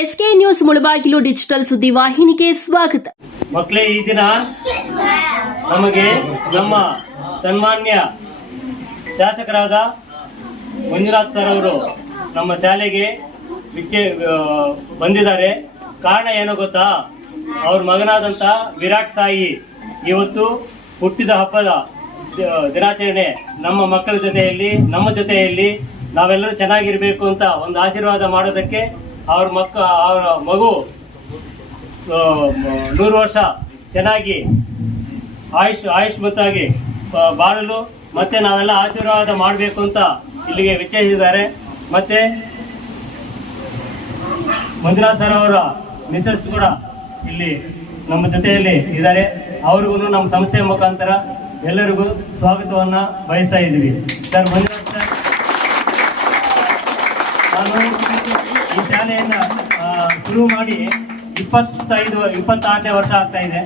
SK news Mulbagal digital ಸುದ್ದಿ ವಾಹಿನಿಗೆ ಸ್ವಾಗತ. ಮಕ್ಕಳೇ ಈ ದಿನ ನಮಗೆ ನಮ್ಮ ಸನ್ಮಾನ್ಯ ಶಾಸಕರಾದ ಮಂಜುನಾಥ್ ಸರ್ ಅವರು ನಮ್ಮ ಶಾಲೆಗೆ ಬಂದಿದ್ದಾರೆ. ಕಾರಣ ಏನೋ ಗೊತ್ತಾ? ಅವ್ರ ಮಗನಾದಂಥ ವಿರಾಟ್ ಸಾಯಿ ಇವತ್ತು ಹುಟ್ಟಿದ ಹಬ್ಬದ ದಿನಾಚರಣೆ. ನಮ್ಮ ಮಕ್ಕಳ ಜೊತೆಯಲ್ಲಿ, ನಮ್ಮ ಜೊತೆಯಲ್ಲಿ ನಾವೆಲ್ಲರೂ ಚೆನ್ನಾಗಿರಬೇಕು ಅಂತ ಒಂದು ಆಶೀರ್ವಾದ ಮಾಡೋದಕ್ಕೆ ಅವ್ರ ಮಕ್ಕ, ಅವರ ಮಗು ನೂರು ವರ್ಷ ಚೆನ್ನಾಗಿ ಆಯುಷ್, ಆಯುಷ್ಮತ್ತಾಗಿ ಬ- ಬಾಳಲು. ಮತ್ತೆ ನಾವೆಲ್ಲ ಆಶೀರ್ವಾದ ಮಾಡಬೇಕು ಅಂತ ಇಲ್ಲಿಗೆ ವಿಚ್ಛೇಸಿದ್ದಾರೆ ಮತ್ತೆ ಮಂಜುನಾಥ್ ಸರ್ ಅವರ ಮಿಸಸ್ ಕೂಡ ಇಲ್ಲಿ ನಮ್ಮ ಜೊತೆಯಲ್ಲಿ ಇದ್ದಾರೆ. ಅವ್ರಿಗೂ ನಮ್ಮ ಸಂಸ್ಥೆಯ ಮುಖಾಂತರ ಎಲ್ಲರಿಗೂ ಸ್ವಾಗತವನ್ನು ಬಯಸ್ತಾ ಇದ್ದೀವಿ. Sir, Manjunath sir. ನಾನು ಶಾಲೆಯನ್ನ ಶುರು ಮಾಡಿ ಇಪ್ಪತ್ತೈದು, ಇಪ್ಪತ್ತಾರನೇ ವರ್ಷ ಆಗ್ತಾ ಇದೆ.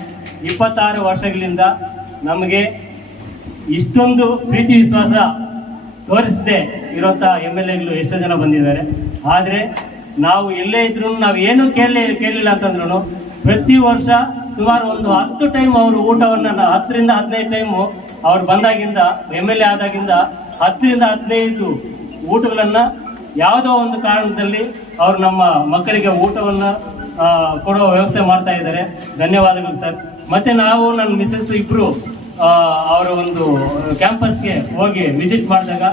ಇಪ್ಪತ್ತಾರು ವರ್ಷಗಳಿಂದ ನಮಗೆ ಇಷ್ಟೊಂದು ಪ್ರೀತಿ ವಿಶ್ವಾಸ ತೋರಿಸದೆ ಇರೋಂಥ ಎಂ ಎಲ್ ಎಗಳು ಎಷ್ಟೋ ಜನ ಬಂದಿದ್ದಾರೆ. ಆದರೆ ನಾವು ಎಲ್ಲೇ ಇದ್ರು ನಾವು ಏನು ಕೇಳಲಿ, ಕೇಳಲಿಲ್ಲ ಅಂತಂದ್ರೂ ಪ್ರತಿ ವರ್ಷ ಸುಮಾರು ಒಂದು ಹತ್ತು ಟೈಮ್ ಅವರು ಊಟವನ್ನ ಹತ್ತರಿಂದ ಹದಿನೈದು ಟೈಮು ಅವ್ರು ಬಂದಾಗಿಂದ ಎಂ ಎಲ್ ಎ ಆದಾಗಿಂದ ಹತ್ತರಿಂದ ಹದಿನೈದು ಊಟಗಳನ್ನ ಯಾವುದೋ ಒಂದು ಕಾರಣದಲ್ಲಿ ಅವರು ನಮ್ಮ ಮಕ್ಕಳಿಗೆ ಊಟವನ್ನ ಕೊಡುವ ವ್ಯವಸ್ಥೆ ಮಾಡ್ತಾ ಇದ್ದಾರೆ. ಧನ್ಯವಾದಗಳು, ಸರ್. ಮತ್ತೆ ನಾವು ನನ್ನ ಮಿಸಸ್ ಇಬ್ರು ಅವರ ಒಂದು ಕ್ಯಾಂಪಸ್ಗೆ ಹೋಗಿ ವಿಸಿಟ್ ಮಾಡಿದಾಗ,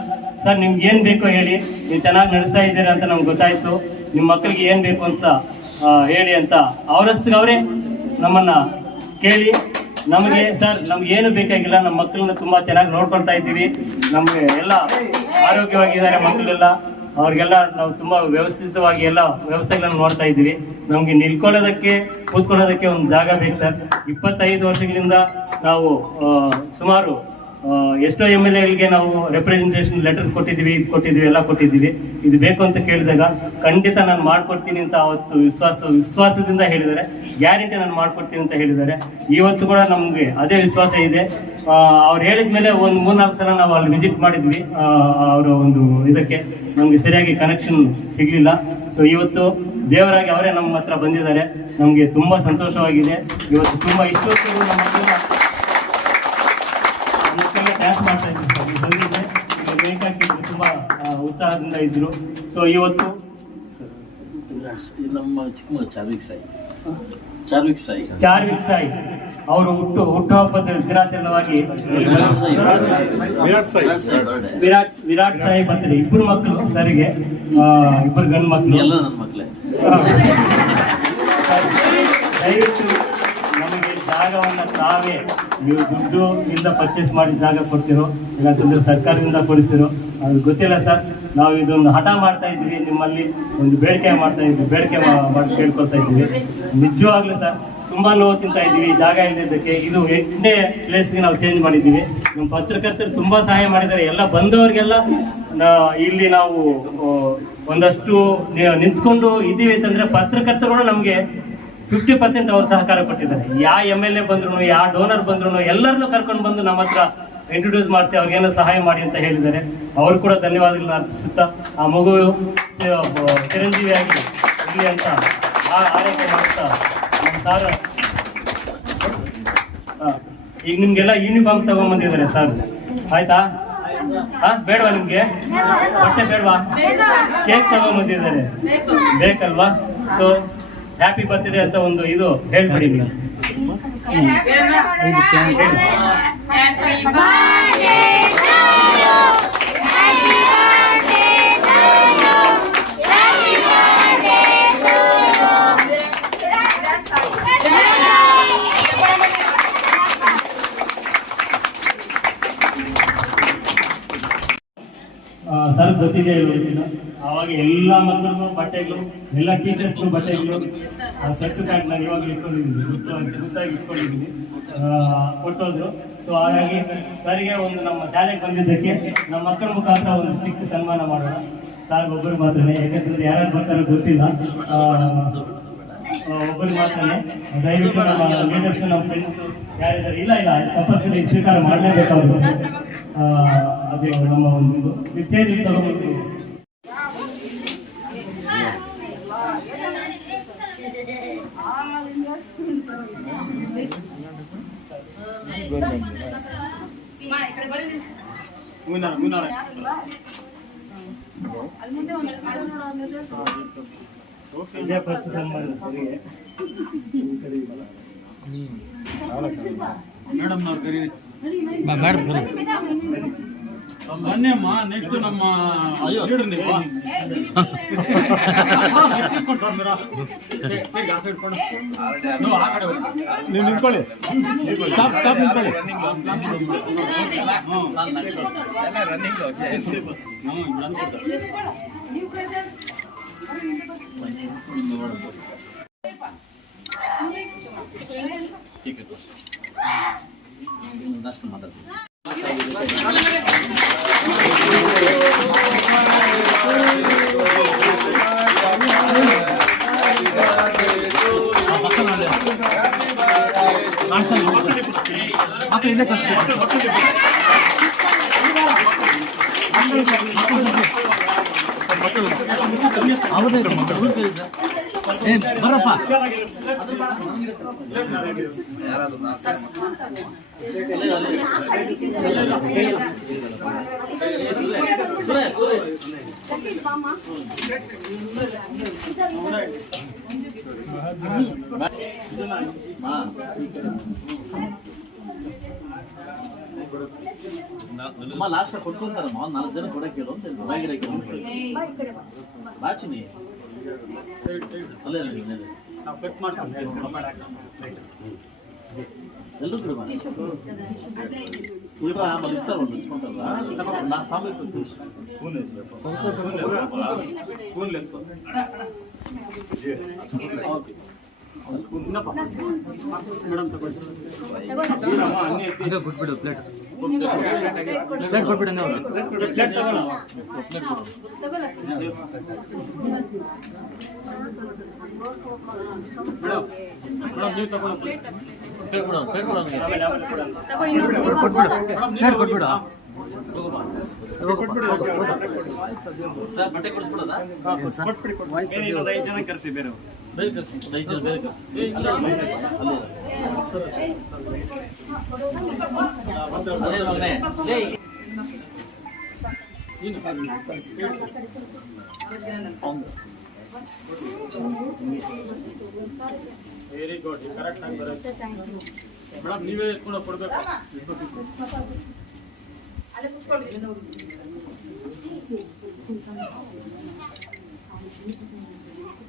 ಸರ್, ನಿಮ್ಗೆ ಏನ್ ಬೇಕೋ ಹೇಳಿ. ನೀವು ಚೆನ್ನಾಗಿ ನಡೆಸ್ತಾ ಇದ್ದೀರಾ ಅಂತ ನಮ್ಗೆ ಗೊತ್ತಾಯ್ತು. ನಿಮ್ಮ ಮಕ್ಕಳಿಗೆ ಏನ್ ಬೇಕು ಅಂತ ಹೇಳಿ ಅಂತ ಅವರಷ್ಟು ಅವರೇ ನಮ್ಮನ್ನ ಕೇಳಿ. ನಮಗೆ, ಸರ್, ನಮ್ಗೆ ಏನು ಬೇಕಾಗಿಲ್ಲ. ನಮ್ಮ ಮಕ್ಕಳನ್ನ ತುಂಬಾ ಚೆನ್ನಾಗಿ ನೋಡ್ಕೊಳ್ತಾ ಇದ್ದೀವಿ. ನಮ್ಗೆ ಎಲ್ಲ ಆರೋಗ್ಯವಾಗಿದ್ದಾರೆ ಮಕ್ಕಳೆಲ್ಲ. ಅವ್ರಿಗೆಲ್ಲ ನಾವು ತುಂಬಾ ವ್ಯವಸ್ಥಿತವಾಗಿ ಎಲ್ಲ ವ್ಯವಸ್ಥೆಗಳನ್ನು ನೋಡ್ತಾ ಇದ್ದೀವಿ. ನಮ್ಗೆ ನಿಲ್ಕೊಳ್ಳೋದಕ್ಕೆ, ಕೂತ್ಕೊಳ್ಳೋದಕ್ಕೆ ಒಂದು ಜಾಗ ಬೇಕು ಸರ್. ಇಪ್ಪತ್ತೈದು ವರ್ಷಗಳಿಂದ ನಾವು ಸುಮಾರು ಎಷ್ಟೋ ಎಂ ಎಲ್ ಎಗಳಿಗೆ ನಾವು ರೆಪ್ರೆಸೆಂಟೇಷನ್ ಲೆಟರ್ ಕೊಟ್ಟಿದ್ದೀವಿ ಇದು ಕೊಟ್ಟಿದ್ದೀವಿ, ಎಲ್ಲ ಕೊಟ್ಟಿದ್ದೀವಿ. ಇದು ಬೇಕು ಅಂತ ಕೇಳಿದಾಗ ಖಂಡಿತ ನಾನು ಮಾಡ್ಕೊಡ್ತೀನಿ ಅಂತ ಅವತ್ತು ವಿಶ್ವಾಸ, ವಿಶ್ವಾಸದಿಂದ ಹೇಳಿದ್ದಾರೆ. ಗ್ಯಾರಂಟಿ ನಾನು ಮಾಡ್ಕೊಡ್ತೀನಿ ಅಂತ ಹೇಳಿದ್ದಾರೆ. ಇವತ್ತು ಕೂಡ ನಮಗೆ ಅದೇ ವಿಶ್ವಾಸ ಇದೆ. ಅವ್ರು ಹೇಳಿದ ಮೇಲೆ ಒಂದು ಮೂರ್ನಾಲ್ಕು ಸಲ ನಾವು ಅಲ್ಲಿ ವಿಸಿಟ್ ಮಾಡಿದ್ವಿ. ಅವರ ಒಂದು ಇದಕ್ಕೆ. ನಮಗೆ ಸರಿಯಾಗಿ ಕನೆಕ್ಷನ್ ಸಿಗಲಿಲ್ಲ. ಸೊ ಇವತ್ತು ದೇವರಾಗಿ ಅವರೇ ನಮ್ಮ ಹತ್ರ ಬಂದಿದ್ದಾರೆ. ನಮಗೆ ತುಂಬ ಸಂತೋಷವಾಗಿದೆ. ಇವತ್ತು ತುಂಬ ಇಷ್ಟೊತ್ತು ನಮ್ಮ ಡ್ಯಾನ್ಸ್ ಮಾಡ್ತಾ ಇದ್ರು ಸರ್. ನೀವು ಬಂದಿದ್ದೆ ಈಗ ಬೇಕಾಗಿದ್ದು ತುಂಬಾ ಉತ್ಸಾಹದಿಂದ ಇದ್ದರು ಸೊ ಇವತ್ತು? ನಮ್ಮ ಚಿಕ್ಕ ಚಾರ್ವಿಕ್ ಸಾಯಿ. ಚಾರ್ವಿಕ್ ಸಾಯಿ. ಚಾರ್ವಿಕ್ ಸಾಯಿ. ಅವರು ಹುಟ್ಟು ಹುಟ್ಟುಹಬ್ಬದ ದಿನಾಚರಣವಾಗಿ ವಿರಾಟ್ ಸಾಯಿ. ವಿರಾಟ್ ಸಾಯಿ. ಬರ್ತಾರೆ ಇಬ್ಬರು ಮಕ್ಕಳು ಸರಿಗೆ. ಇಬ್ಬರು ಗಂಡು ಮಕ್ಕಳು ಎಲ್ಲ ನನ್ನ ಮಕ್ಕಳೇ ಜಾಗವನ್ನ ತಾವೇ ನೀವು ದುಡ್ಡು ಇಂದ ಪರ್ಚೇಸ್ ಮಾಡಿ ಜಾಗ ಕೊಡ್ತಿರೋ, ಇಲ್ಲಾಂತಂದ್ರೆ ಸರ್ಕಾರದಿಂದ ಕೊಡಿಸಿರೋ, ಅದು ಗೊತ್ತಿಲ್ಲ ಸರ್. ನಾವು ಇದೊಂದು ಹಠ ಮಾಡ್ತಾ ಇದ್ದೀವಿ, ನಿಮ್ಮಲ್ಲಿ ಒಂದು ಬೇಡಿಕೆ ಮಾಡ್ತಾ ಇದ್ವಿ ಬೇಡಿಕೆ ಮಾಡಿ ಕೇಳ್ಕೊಳ್ತಾ ಇದ್ದೀವಿ. ನಿಜವಾಗ್ಲೂ ಸರ್, ತುಂಬಾ ನೋವು ತಿಂತಾ ಇದ್ದೀವಿ ಜಾಗ ಇಲ್ಲದಕ್ಕೆ ಇದು ಎಂಟನೇ ಪ್ಲೇಸ್ಗೆ ನಾವು ಚೇಂಜ್ ಮಾಡಿದ್ದೀವಿ. ನಮ್ಮ ಪತ್ರಕರ್ತರು ತುಂಬಾ ಸಹಾಯ ಮಾಡಿದ್ದಾರೆ. ಎಲ್ಲ ಬಂದವರಿಗೆಲ್ಲ ಇಲ್ಲಿ ನಾವು ಒಂದಷ್ಟು ನಿಂತ್ಕೊಂಡು ಇದ್ದೀವಿ ಅಂತಂದ್ರೆ ಪತ್ರಕರ್ತರು ನಮಗೆ ಫಿಫ್ಟಿ ಪರ್ಸೆಂಟ್ ಅವರು ಸಹಕಾರ ಕೊಟ್ಟಿದ್ದಾರೆ. ಯಾವ ಎಂ ಎಲ್ ಎ ಬಂದ್ರು ಯಾವ ಡೋನರ್ ಬಂದ್ರು ಎಲ್ಲರನ್ನೂ ಕರ್ಕೊಂಡು ಬಂದು ನಮ್ಮ ಹತ್ರ ಇಂಟ್ರೊಡ್ಯೂಸ್ ಮಾಡಿಸಿ ಅವ್ರಿಗೇನೋ ಸಹಾಯ ಮಾಡಿ ಅಂತ ಹೇಳಿದ್ದಾರೆ. ಅವರು ಕೂಡ ಧನ್ಯವಾದಗಳನ್ನ ಅರ್ಪಿಸುತ್ತಾ ಆ ಮಗು ಚಿರಂಜೀವಿ ಆಗಿ ಚಿರಂಜೀವಿಯಾಗಿ ಇರಲಿ ಅಂತ ಆ- ಆರೈಕೆ ಮಾಡ್ತಾ ಸಾರ್ ಹಾ. ಈಗ ನಿಮ್ಗೆಲ್ಲ ಯೂನಿಫಾರ್ಮ್ ತಗೊಂಡ್ಬಂದಿದ್ದಾರೆ ಸರ್ ಆಯ್ತಾ? ಹಾ ಬೇಡವಾ ನಿಮ್ಗೆ? ಬಟ್ಟೆ ಬೇಡವಾ? ಕೇಕ್ ತಗೊಂಡ್ಬಂದಿದ್ದಾರೆ ಬೇಕಲ್ವಾ? ಸೊ ಹ್ಯಾಪಿ ಬರ್ತಿದೆ ಅಂತ ಒಂದು ಇದು ಹೇಳ್ಬಿಡಿ ನೀವು. ಸರ್ ಗೊತ್ತಿದೆ ಇಲ್ವೋ ಅವಾಗ ಎಲ್ಲ ಮಕ್ಕಳು ಬಟ್ಟೆಗಳು, ಎಲ್ಲ ಟೀಚರ್ಸ್ಗೂ ಬಟ್ಟೆಗಳು ಕಾರ್ಡ್ ನಾನು ಇವಾಗ ಇಟ್ಕೊಂಡಿದ್ದೀನಿ ಗುರುತಾಗಿ ಗುರುತಾಗಿ ಇಟ್ಕೊಂಡಿದ್ದೀನಿ ಕೊಟ್ಟೋದ್ರು. ಸೊ ಹಾಗಾಗಿ ಸರಿಗೆ ಒಂದು ನಮ್ಮ ಶಾಲೆಗೆ ಬಂದಿದ್ದಕ್ಕೆ ನಮ್ಮ ಮಕ್ಕಳ ಮುಖಾಂತರ ಒಂದು ಚಿಕ್ಕ ಸನ್ಮಾನ ಮಾಡೋಣ. ಸಾರ್, ಒಬ್ಬರು ಮಾತ್ರನೇ, ಯಾಕಂತಂದ್ರೆ ಯಾರ್ಯಾರು ಬರ್ತಾರೋ ಗೊತ್ತಿಲ್ಲ. ಒಬ್ಬರು ಮಾತ್ರನೇ. ದಯವಿಟ್ಟು ನಮ್ಮ ಲೀಡರ್ಸ್ ನಮ್ಮ ಫ್ರೆಂಡ್ಸ್ ಯಾರಿದ್ದಾರೆ? ಇಲ್ಲ ಇಲ್ಲ ಕಂಪಲ್ಸರಿ ಸ್ವೀಕಾರ ಮಾಡಲೇಬೇಕಾದ್ರು. ಅದೇ ನಮ್ಮ ಒಂದು ಚೇಂಜ್ ತಗೊಂಡು. ವಿಜಯ ಪರಿಸ್ಥಿತಿ ಬನ್ನಿಯಮ್ಮ ನೆಕ್ಸ್ಟ್ ನಮ್ಮ ಲೀಡರ್ ನೀವು. ನೀವು ನಿಂತ್ಕೊಳ್ಳಿ ಸ್ಟಾಪ್ ಸ್ಟಾಪ್ ನಿಂತ್ಕೊಳ್ಳಿ ಹ್ಞೂ. ठीक है दस आप इधर कर सकते हैं बरपा ಅಮ್ಮ ಲಾಸ್ಟ್ ಕೊಟ್ಕೊಂತಾರಮ್ಮ ನಾಲ್ಕು ಜನ ಕೊಡಕ್ಕೆ ಹೇಳು ಅಂತ ಅಲ್ಲೇ ಅಲ್ಲೇ, ಅಲ್ಲೇ, ಅಲ್ಲೇ. ನಾವು ಕಟ್ ಮಾಡ್ತೀವಿ ಎಲ್ಲರೂ ಬಿಡುವ ಇವ್ರ ಆಮೇಲೆ ಇಸ್ತಾರ ಒಂದು ಇಸ್ಕೊಂತಾರಲ್ಲ ನಾ ಸಾಂಬಾರ್ ಕೊಡ್ತೀನಿ ಓಕೆ ಮೇಡಮ್ ತಗೊಳ್ಳಿ ಪ್ಲೇಟ್ ಪ್ಲೇಟ್ ಕೊಟ್ಬಿಡು ಹೇಳ್ಬಿಡೋಣ ಹೇಳ್ಬಿಡೋಣ ಸರ್ ಬಟ್ಟೆ ಕೊಡಿಸ್ಬಿಡೋದಾ ಬೇರೆ ಬೇರೆ ಜನ ಬೇರೆ ಕರ್ಸಿ ಅಲ್ಲೇ ಅಲ್ಲೇ ಅಲ್ಲೇ ಮಗನೇ ಲೇ ಅವ್ನು ವೆರಿ ಗುಡ್ ಕರೆಕ್ಟ್ ಆಗಿ ಬರುತ್ತೆ ಮೇಡಮ್ ನೀವೇ ಎತ್ಕೊಂಡು ಕೊಡ್ಬೇಕು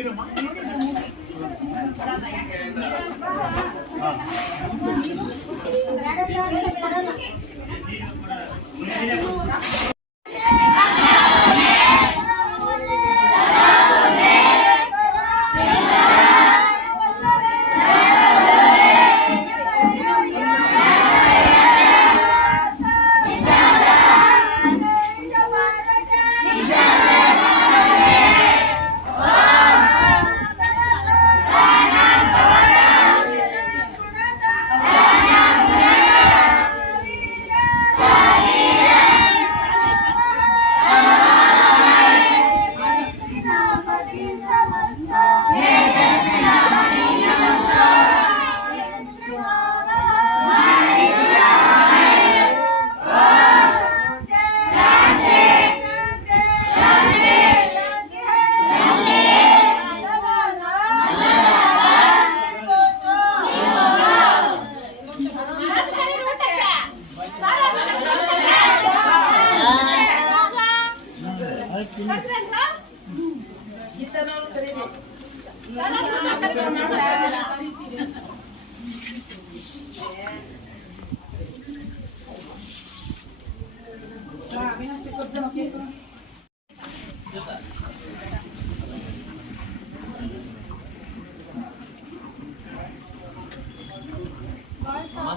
ಹೇಳಿ ಹೇಳಿ ಹೇಳಿ ಹೇಳಿ ಹೇಳಿ ಹೇಳಿ ಹೇಳಿ ಹೇಳಿ ಹೇಳಿ ಹೇಳಿ ಇಲ್ಲ ಅಮ್ಮ